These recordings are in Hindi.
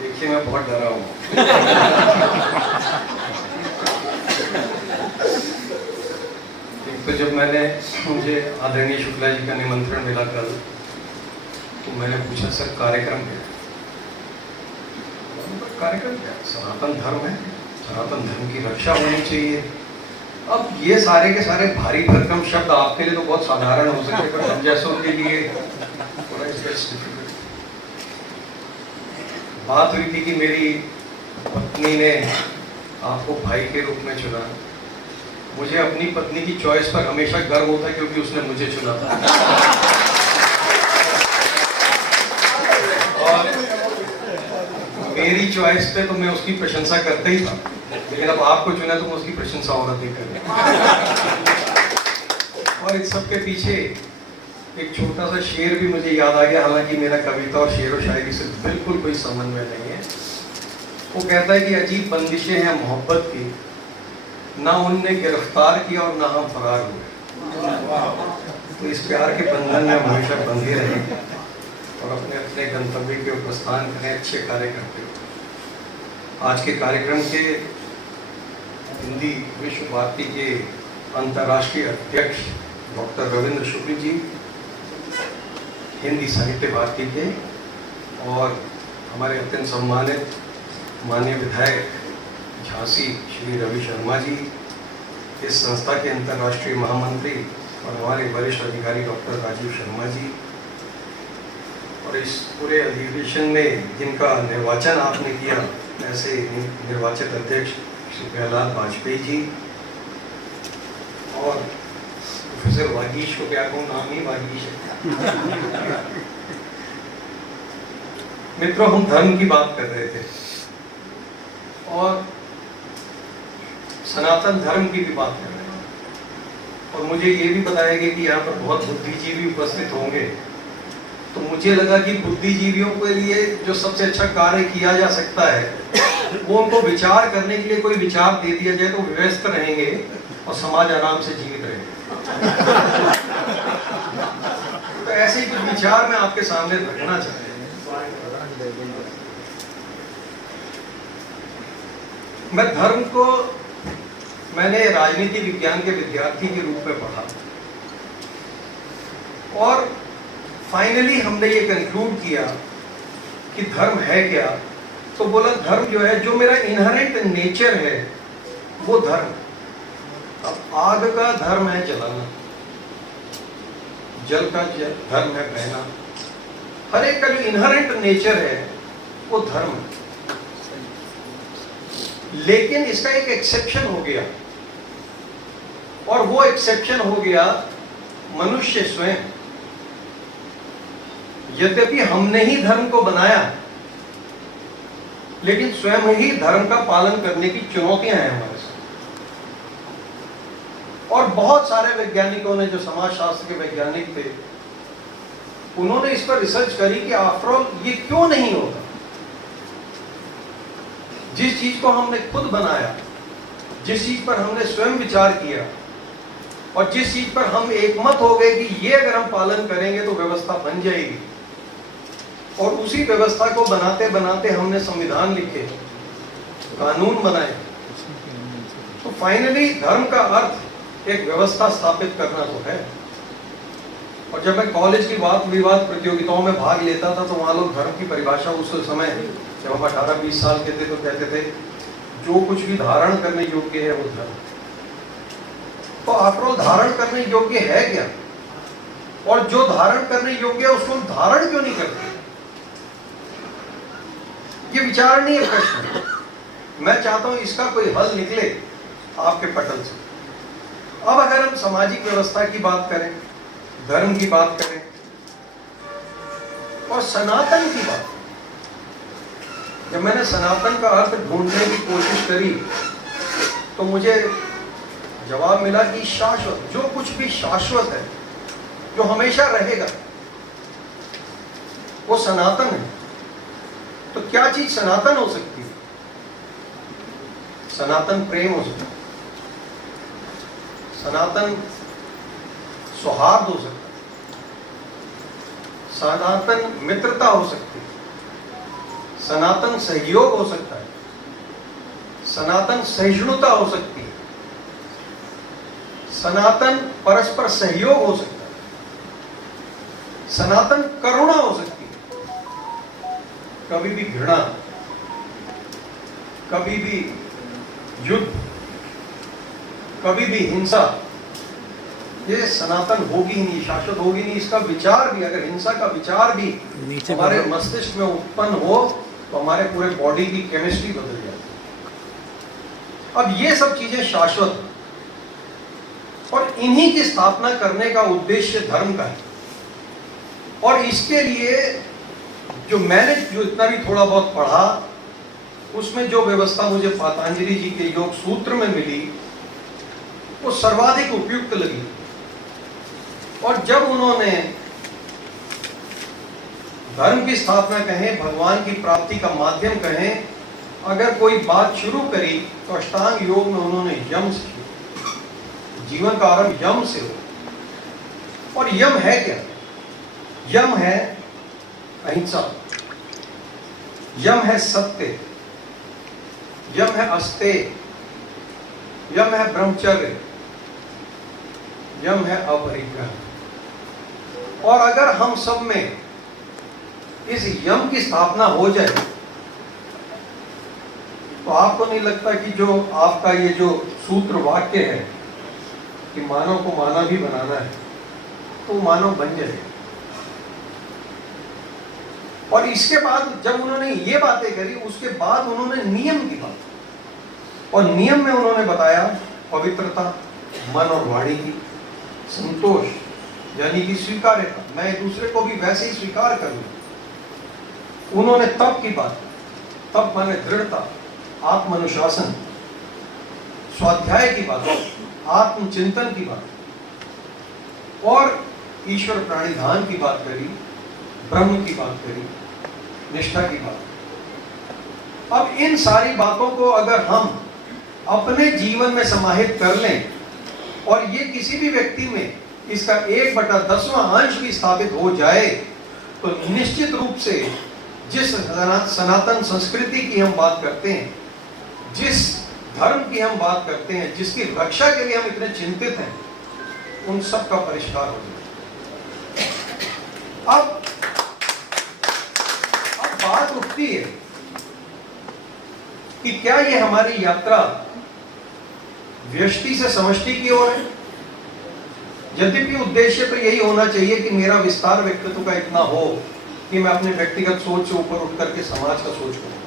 देखिए मैं बहुत डरा हूँ। एक तो जब मुझे आदरणीय शुक्ला जी का निमंत्रण मिला कल, तो मैंने पूछा सर कार्यक्रम क्या है? कार्यक्रम क्या है? सनातन धर्म है, सनातन धर्म की रक्षा होनी चाहिए। अब ये सारे के सारे भारी भरकम शब्द आपके लिए तो बहुत साधारण हो सकते, पर हम जैसों के लिए थोड़ा डिफिकल्ट। बात हुई थी कि मेरी पत्नी ने आपको भाई के रूप में चुना। मुझे अपनी पत्नी की चॉइस पर हमेशा गर्व होता है क्योंकि उसने मुझे चुना था। और मेरी चॉइस पे तो मैं उसकी प्रशंसा करता ही था, लेकिन अब आपको चुना तो मैं उसकी प्रशंसा और अधिक करूंगा। और इस सब के पीछे एक छोटा सा शेर भी मुझे याद आ गया, हालांकि मेरा कविता और शेर व शायरी से बिल्कुल कोई समन्वय नहीं है। वो कहता है कि अजीब बंदिशें हैं मोहब्बत की, ना उनने गिरफ्तार किया और ना हम फरार हुए। तो इस प्यार के बंधन में हम हमेशा बंधे रहें और अपने अपने गंतव्य के प्रस्थान करें, अच्छे कार्य करते हुए। आज के कार्यक्रम के हिंदी विश्व भारती के अंतर्राष्ट्रीय अध्यक्ष डॉक्टर रविंद्र शुक्ल जी, हिंदी साहित्य भारती के, और हमारे अत्यंत सम्मानित माननीय विधायक झांसी श्री रवि शर्मा जी, इस संस्था के अंतर्राष्ट्रीय महामंत्री और हमारे वरिष्ठ अधिकारी डॉक्टर राजीव शर्मा जी, और इस पूरे अधिवेशन में जिनका निर्वाचन आपने किया, ऐसे निर्वाचित अध्यक्ष श्री प्रहलाद वाजपेयी जी, और प्रोफेसर वागीश को क्या कहूँ, नाम ही वागीश है। मित्रों, हम धर्म की बात कर रहे थे और सनातन धर्म की भी बात कर रहे हैं, और मुझे ये भी बताया गया कि यहाँ पर बहुत बुद्धिजीवी उपस्थित होंगे। तो मुझे लगा कि बुद्धिजीवियों के लिए जो सबसे अच्छा कार्य किया जा सकता है वो उनको विचार करने के लिए कोई विचार दे दिया जाए, तो व्यस्त रहेंगे और समाज आराम से जीवित रहेगा। तो ऐसे ही कुछ विचार मैं आपके सामने रखना चाहता हूं। मैं धर्म को मैंने राजनीति विज्ञान के विद्यार्थी के रूप में पढ़ा, और फाइनली हमने ये कंक्लूड किया कि धर्म है क्या। तो बोला धर्म जो है, जो मेरा इनहेरेंट नेचर है वो धर्म। अब आग का धर्म है जलाना, जल का धर्म है बहना, हर एक का जो इनहेरेंट नेचर है वो धर्म है। लेकिन इसका एक एक्सेप्शन हो गया, और वो एक्सेप्शन हो गया मनुष्य स्वयं। यद्यपि हमने ही धर्म को बनाया, लेकिन स्वयं ही धर्म का पालन करने की चुनौतियां हैं हमारे साथ। और बहुत सारे वैज्ञानिकों ने, जो समाजशास्त्र के वैज्ञानिक थे, उन्होंने इस पर रिसर्च करी कि आफ्टर ऑल ये क्यों नहीं होता। जिस चीज को हमने खुद बनाया, जिस चीज पर हमने स्वयं विचार किया, और जिस चीज पर हम एकमत हो गए कि ये अगर हम पालन करेंगे तो व्यवस्था बन जाएगी, और उसी व्यवस्था को बनाते बनाते हमने संविधान लिखे, कानून बनाए, तो फाइनली धर्म का अर्थ एक व्यवस्था स्थापित करना तो है। और जब मैं कॉलेज की वाद विवाद प्रतियोगिताओं में भाग लेता था, तो वहां लोग धर्म की परिभाषा उस समय, जब हम 18-20 साल के थे, तो कहते थे जो कुछ भी धारण करने योग्य है वो धर्म। तो आफ्टर ऑल धारण करने योग्य है क्या? और जो धारण करने योग्य है उसको धारण क्यों नहीं करते? ये विचारणीय प्रश्न है। मैं चाहता हूं इसका कोई हल निकले आपके पटल से। अब अगर हम सामाजिक व्यवस्था की बात करें, धर्म की बात करें और सनातन की बात, जब मैंने सनातन का अर्थ ढूंढने की कोशिश करी, तो मुझे जवाब मिला कि शाश्वत, जो कुछ भी शाश्वत है, जो हमेशा रहेगा, वो सनातन है। तो क्या चीज सनातन हो सकती है? सनातन प्रेम हो सकता है, सनातन सौहार्द हो सकता है, सनातन मित्रता हो सकती है, सनातन सहयोग हो सकता है, सनातन सहिष्णुता हो सकती है, सनातन परस्पर सहयोग हो सकता है, सनातन करुणा हो सकती है। कभी भी घृणा, कभी भी युद्ध, कभी भी हिंसा, ये सनातन होगी ही नहीं, शाश्वत होगी नहीं। इसका विचार भी, अगर हिंसा का विचार भी हमारे मस्तिष्क में उत्पन्न हो तो हमारे पूरे बॉडी की केमिस्ट्री बदल जाती है। अब ये सब चीजें शाश्वत हैं और इन्हीं की स्थापना करने का उद्देश्य धर्म का है। और इसके लिए जो मैंने जो इतना भी थोड़ा बहुत पढ़ा, उसमें जो व्यवस्था मुझे पतंजलि जी के योग सूत्र में मिली वो सर्वाधिक उपयुक्त लगी। और जब उन्होंने धर्म की स्थापना कहें, भगवान की प्राप्ति का माध्यम कहें, अगर कोई बात शुरू करी तो अष्टांग योग में उन्होंने यम से शुरू। जीवन का आरंभ यम से हो। और यम है क्या? यम है अहिंसा, यम है सत्य, यम है अस्तेय, यम है ब्रह्मचर्य, यम है अपरिग्रह। और अगर हम सब में इस यम की स्थापना हो जाए तो आपको नहीं लगता कि जो आपका ये जो सूत्र वाक्य है कि मानव को मानव भी बनाना है, तो मानव बन जाए। और इसके बाद जब उन्होंने ये बातें करी, उसके बाद उन्होंने नियम की बात, और नियम में उन्होंने बताया पवित्रता, मन और वाणी की, संतोष यानी कि स्वीकार्यता, मैं एक दूसरे को भी वैसे ही स्वीकार करूं। उन्होंने तप की बात, तप माने दृढ़ता, आत्मानुशासन, स्वाध्याय की बात, आत्मचिंतन की बात, और ईश्वर प्राणिधान की बात करी, ब्रह्म की बात करी, निष्ठा की बात। अब इन सारी बातों को अगर हम अपने जीवन में समाहित कर लें और ये किसी भी व्यक्ति में इसका 1/10वां अंश भी स्थापित हो जाए तो निश्चित रूप से जिस सनातन संस्कृति की हम बात करते हैं, जिस धर्म की हम बात करते हैं, जिसकी रक्षा के लिए हम इतने चिंतित हैं, उन सब का परिष्कार हो जाए। अब बात उठती है कि क्या ये हमारी यात्रा व्यष्टि से समष्टि की ओर है? यद्यपि उद्देश्य तो यही होना चाहिए कि मेरा विस्तार व्यक्तित्व का इतना हो कि मैं अपने व्यक्तिगत सोच से ऊपर उठ करके समाज का सोच करूं,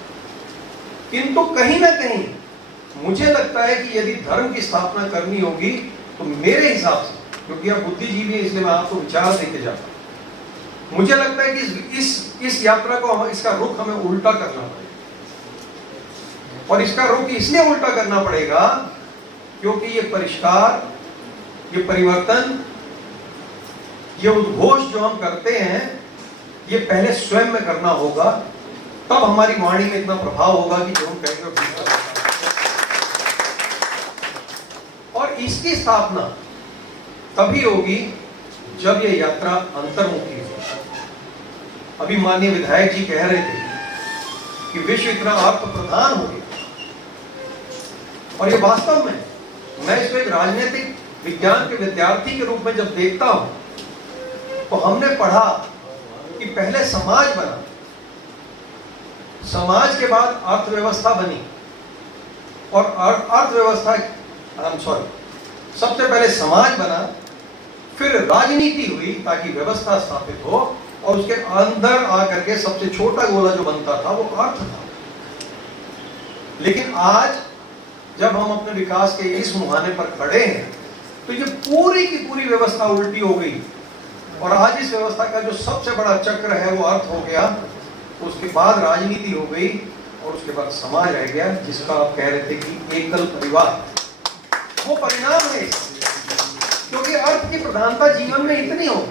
किंतु कहीं ना कहीं मुझे लगता है कि यदि धर्म की स्थापना करनी होगी तो मेरे हिसाब से, क्योंकि आप बुद्धिजीवी हैं इसलिए मैं आपको विचार देके जाता हूं, मुझे लगता है कि इस यात्रा को इसका रुख हमें उल्टा करना पड़ेगा। और इसका रुख इसलिए उल्टा करना पड़ेगा क्योंकि ये परिष्कार, ये परिवर्तन, ये उद्घोष जो हम करते हैं, ये पहले स्वयं में करना होगा, तब हमारी वाणी में इतना प्रभाव होगा कि जो हम कहेंगे। और इसकी स्थापना तभी होगी जब ये यात्रा अंतर्मुखी हो। अभी माननीय विधायक जी कह रहे थे कि विश्व इतना अर्थ प्रधान हो गया, और ये वास्तव में मैं इसको एक राजनीतिक विज्ञान के विद्यार्थी के रूप में जब देखता हूं तो हमने पढ़ा कि पहले समाज बना, समाज के बाद अर्थव्यवस्था बनी, और अर्थव्यवस्था सबसे पहले समाज बना, फिर राजनीति हुई ताकि व्यवस्था स्थापित हो, और उसके अंदर आकर के सबसे छोटा गोला जो बनता था वो अर्थ था। लेकिन आज जब हम अपने विकास के इस मुहाने पर खड़े हैं तो ये पूरी की पूरी व्यवस्था उल्टी हो गई, और आज इस व्यवस्था का जो सबसे बड़ा चक्र है वो अर्थ हो गया, उसके बाद राजनीति हो गई, और उसके बाद समाज रह गया, जिसका आप कह रहे थे कि एकल परिवार। वो परिणाम है, क्योंकि अर्थ की प्रधानता जीवन में इतनी हो,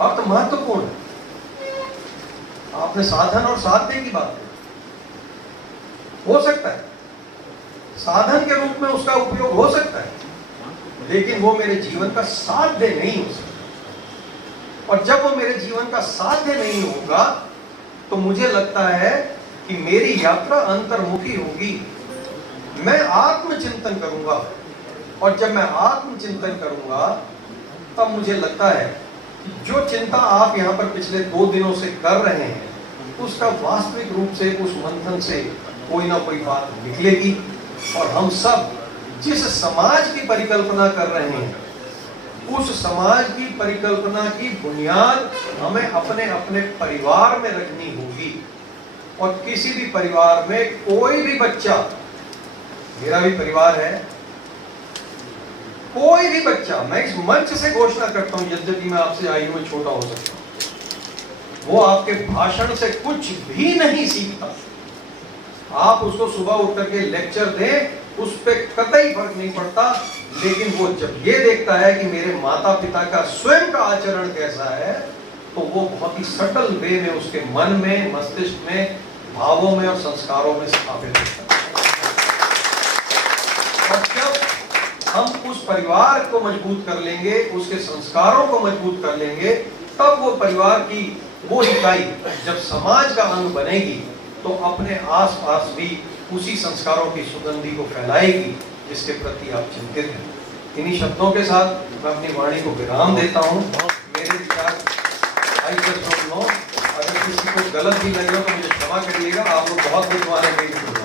अर्थ महत्वपूर्ण है। आपने साधन और साध्य की बात की, हो सकता है साधन के रूप में उसका उपयोग हो सकता है, लेकिन वो मेरे जीवन का साध्य नहीं हो सकता। और जब वो मेरे जीवन का साध्य नहीं होगा तो मुझे लगता है कि मेरी यात्रा अंतर्मुखी होगी। मैं आत्मचिंतन करूंगा, और जब मैं आत्मचिंतन करूंगा तब मुझे लगता है कि जो चिंता आप यहाँ पर पिछले 2 दिनों से कर रहे हैं उसका वास्तविक रूप से उस मंथन से कोई ना कोई बात निकलेगी। और हम सब जिस समाज की परिकल्पना कर रहे हैं उस समाज की परिकल्पना की बुनियाद हमें अपने अपने परिवार में रखनी होगी। और किसी भी परिवार में कोई भी बच्चा, मेरा भी परिवार है, कोई भी बच्चा, मैं इस मंच से घोषणा करता हूं, यद्यपि मैं आपसे आयु में छोटा हो सकता हूं, वो आपके भाषण से कुछ भी नहीं सीखता। आप उसको सुबह उठ करके लेक्चर दें, उस पर कतई फर्क नहीं पड़ता, लेकिन वो जब ये देखता है कि मेरे माता पिता का स्वयं का आचरण कैसा है, तो वो बहुत ही सटल वे में उसके मन में, मस्तिष्क में, भावों में और संस्कारों में स्थापित होता है। और जब हम उस परिवार को मजबूत कर लेंगे, उसके संस्कारों को मजबूत कर लेंगे, तब वो परिवार की वो इकाई जब समाज का अंग बनेगी तो अपने आसपास भी उसी संस्कारों की सुगंधी को फैलाएगी जिसके प्रति आप चिंतित हैं। इन्हीं शब्दों के साथ मैं अपनी वाणी को विराम देता हूँ। मेरे विचार अगर किसी को गलत भी लगे हो तो मुझे क्षमा करिएगा। आप लोग बहुत विद्वान हैं।